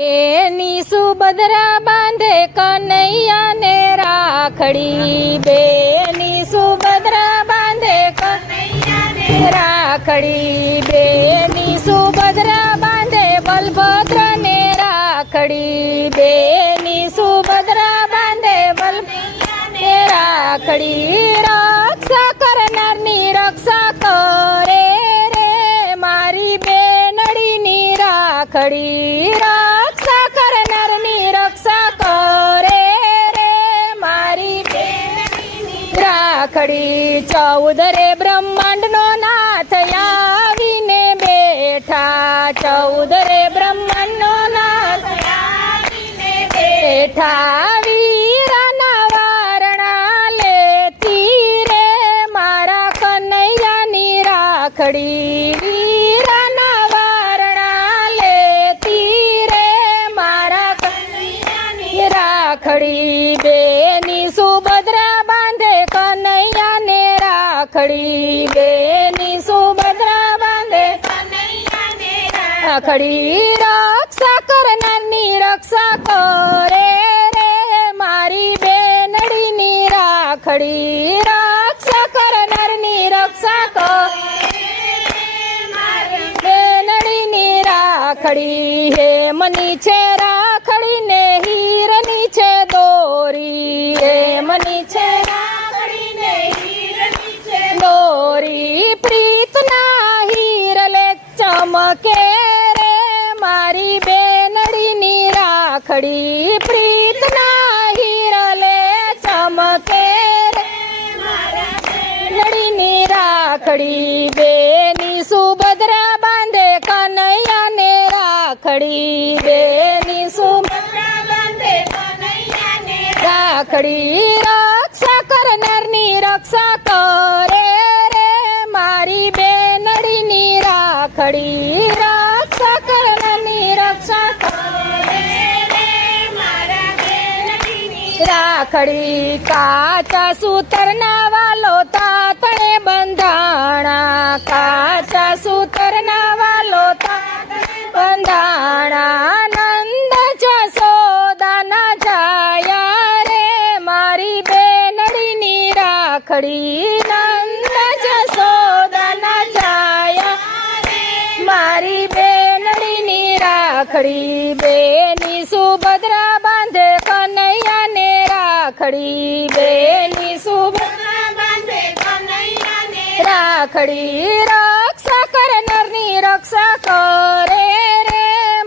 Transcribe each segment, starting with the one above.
એની સુભદ્રા બાંધે કનૈયાને રાખડી. બેની સુભદ્રા બાંધે કનૈયાને રાખડી. રાખડી ચૌદરે બ્રહ્માંડનો નાથ આવીને બેઠા. ચૌદરે બ્રહ્માંડનો નાથ આવીને બેઠા. વીરાના વારણા લેતી રે મારા કનૈયાની રાખડી. વીરાના વારણા લેતી રે મારા કનૈયાની રાખડી. રાખડી રક્ષા કરનારની રક્ષા કરે રે, મારી બેનડીની રાખડી રક્ષા કરનારની રક્ષા કરે બેનડીની રાખડી હે, મની છે રાખડી ને હીરની છે દોરી હે, મની છે રાખડી ને હીરની દોરી પ્રીતના હીરલે ચમકે રે મારી બેનડીની રાખડી પ્રીતના હિરલે ચમકે નડીની રાખડી બેની સુભદ્રા બાંધે કનૈયાને રાખડી બેની સુભદ્રા બાંધે કનૈયાને રાખડી. રક્ષા કરનારની રક્ષા કરે રે મારી બેનડીની રાખડી. રાખડી કાચા સૂતરના વાલો તાતણે બંધાણા કાચા સૂતરના વાલો તાતણે બંધાણા નંદ જસોદાના જાયા રે મારી બેનડીની રાખડી નંદ જસોદાના જાયા રે મારી બેનડીની રાખડી બેની સુભદ્રા બાંધે કનૈયાને રાખડી બેની શુભ. રાખડી રક્ષા કરનારની રક્ષા કરે રે.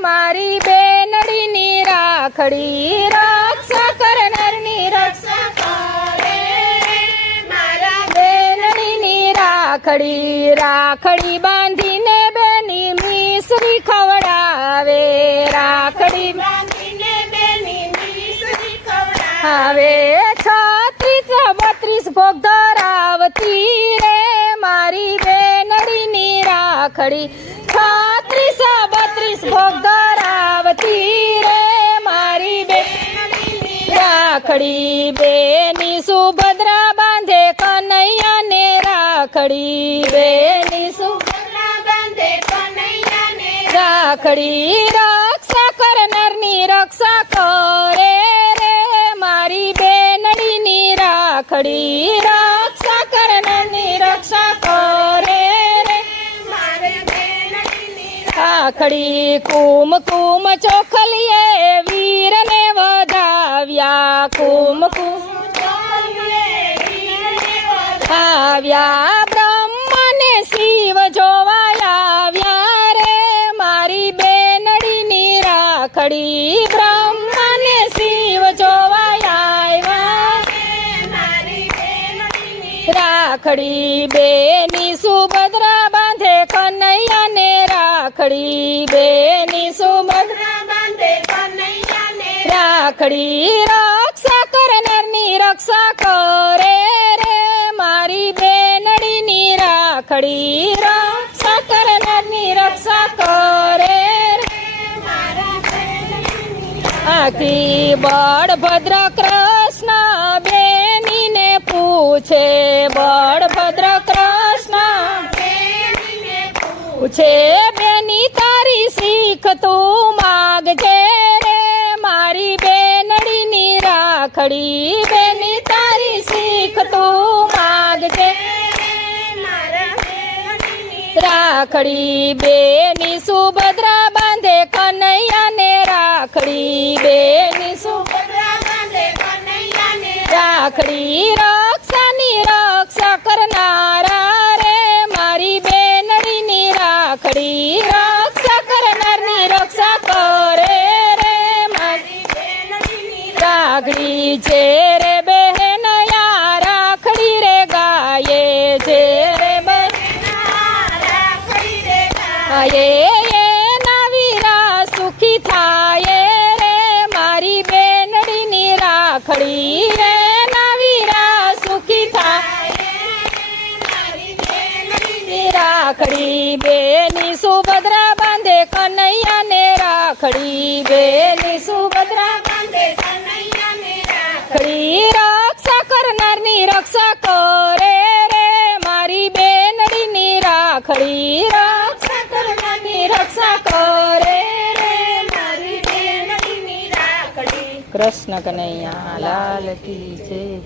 મારી બેનડીની રાખડી રક્ષા કરનારની રક્ષા કરે મારા બેનડીની રાખડી રાખડી બાંધીને ખવડાવે છત્રીસ બત્રીસ ભોગ ધરાવતી રે મારી બેનડીની રાખડી. છત્રીસ બત્રીસ ભોગ ધરાવતી રે મારી બેનડીની રાખડી. બેની સુભદ્રા બાંધે કનૈયાને રાખડી. બેની સુભદ્રા બાંધે કનૈયાને રાખડી. રાખડી કુમ કુમ ચોખલીએ વીરને વધાવ્યા. કુમ કુમ આવ્યા. બ્રહ્મને શિવ જોવા આવ્યા રે. મારી બેનડીની રાખડી બ્રહ્મને શિવ જોવા આવ્યા રાખડી બેની સુભદ્રા રાખડી બેની સુમગ્ર બાંધે કનૈયાને રાખડી રક્ષા કરનારની રક્ષા કરે રે મારી બેનડીની રાખડી રક્ષા કરનારની રક્ષા કરે આખી બળભદ્ર કૃષ્ણ બેનીને પૂછે બળભદ્ર કૃષ્ણ પૂછે રાખડી, બેની સુભદ્રા બાંધે કનૈયાને રાખડી, બેની સુભદ્રા બાંધે કનૈયાને રાખડી. રક્ષાની રક્ષા કરનારા રે, મારી બેનડીની રાખડી. રક્ષા કરનારની રક્ષા કરે રે, મારી બેનડીની રાખડી. છે બેની સુભદ્રા બાંધે કનૈયાને રાખડી, બેની સુભદ્રા બાંધે કનૈયાને રાખડી. રક્ષા કરનારની રક્ષા કરે રે મારી બેનડીની રાખડી. રક્ષા કરનારની રક્ષા કરે રે મારી બેનડીની રાખડી. કૃષ્ણ કનૈયા, લાલ કી જય.